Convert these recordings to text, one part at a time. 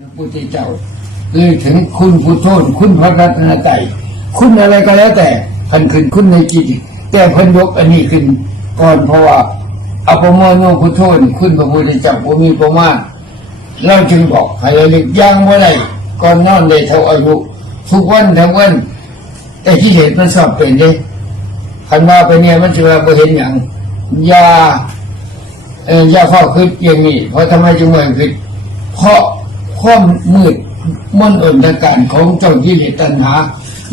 พระพุทธเจ้าเลยถึงคุณผู้โทษคุณพระรัตนตรัยคุณอะไรก็แล้วแต่พันขึ้นคุณในจิตแต่พันยกอันนี้ขึ้นก่อนเพราะว่าอภมโนพุทโธนคุณพระพุทธเจ้าผู้มีประมาณเราจึงบอกให้ระลึกย่างว่าไรก่อนนอนได้เท่าอายุ ทุกวันทั้งวันแต่ที่เห็นมันสอบเป็นเลยคันว่าไปเนี่ยมันจะว่าบ่เห็นอย่างยาเอ่อยาข้อคืดอย่างนี้เพราะทำไมจึงไม่คืดเพราะ ความมืดมนอนทางการของเจ้ากิเลสตัณหา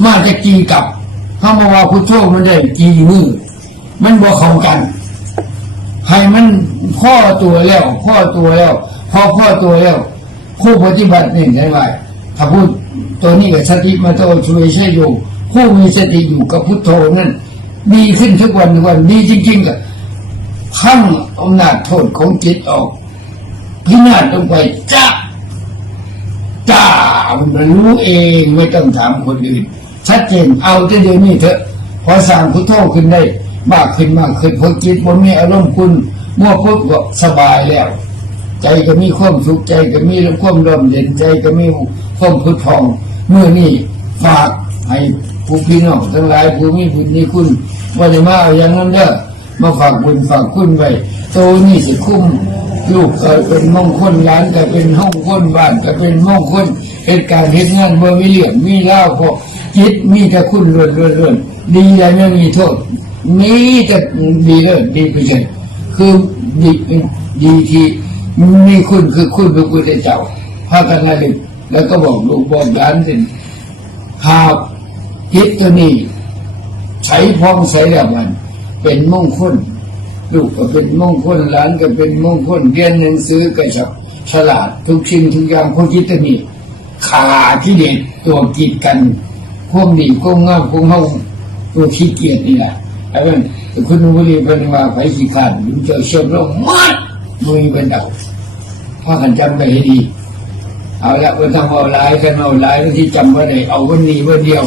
มาจะจีกับเขามาว่าพุทโธมันได้จีมือมันบ่เข้ากัน ให้มันพ่อตัวแล้วพ่อตัวแล้วพ่อพ่อตัวแล้วผู้ปฏิบัตินี่ได้ไหมถ้าพูดตัวนี้กับสติมาโตช่วยใช่อยู่ผู้มีสติอยู่กับพุทโธนั่นดีขึ้นทุกวันทุกวันดีจริงๆกับพังอำนาจโทษของจิตออกพินาศลงไปจ้า จ้ามันรู้เองไม่ต้องถามคนอื่นชัดเจนเอาแต่เดี๋ยวนี้เถอะพอสั่งพุทโธขึ้นได้ มากขึ้นมากขึ้นพอจิตว่ามีอารมณ์คุณมั่วปุ๊บก็สบายแล้ว ใจก็มีความสุขใจก็มีความร่มเย็นใจก็มีความพุทธองเมื่อนี้ฝากให้ผู้พี่น้องทั้งหลายผู้มีบุญมีคุณว่าได้มาเอาอย่างนั้นเด้อมาฝากบุญฝากคุณไว้โตนี่สิคุ้ม ลูกก็เป็นมงคลร้านก็เป็นห้องคนบ้านก็เป็นมงคลเหตุการณ์เหตุงานเมื่อมีเหลี่ยมมีเล่าพอจิตมีแต่คุณเรื่อนเรื่อนเรื่อนดีอย่างไม่มีโทษมีแต่ดีเลิศดีไปเฉยคือดีดีที่มีคุณคือคุณพระพุทธเจ้าพากันระลึกแล้วก็บอกลูกบอกหลานสิหากจิตตัวนี้ใช้พองใช้แล้วมัน เป็นมงคล ลูกก็เป็นมงคลหลานก็เป็นมงคลเรียนหนังสือก็จะฉลาดทุกสิ่งทุกอย่างพวกจิตตัวนี้ขาที่เด็ดตัวกีดกันพวกดีพวกงามพวกเฮาตัวขี้เกียจนี่แหละไอ้เป็นคุณบุรีเป็นว่าไผขี้ขาดมันจะเชื่อมลงมัดมือเป็นเดาพากันจำไปให้ดีเอาละวันทำเอาลายกันเอาลายที่จำไว้เลยเอาวันนี้วันเดียว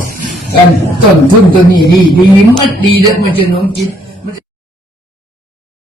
กันต้นทุนตัวนี้ดีดีมัดดีแล้วมันจะหนุนจิต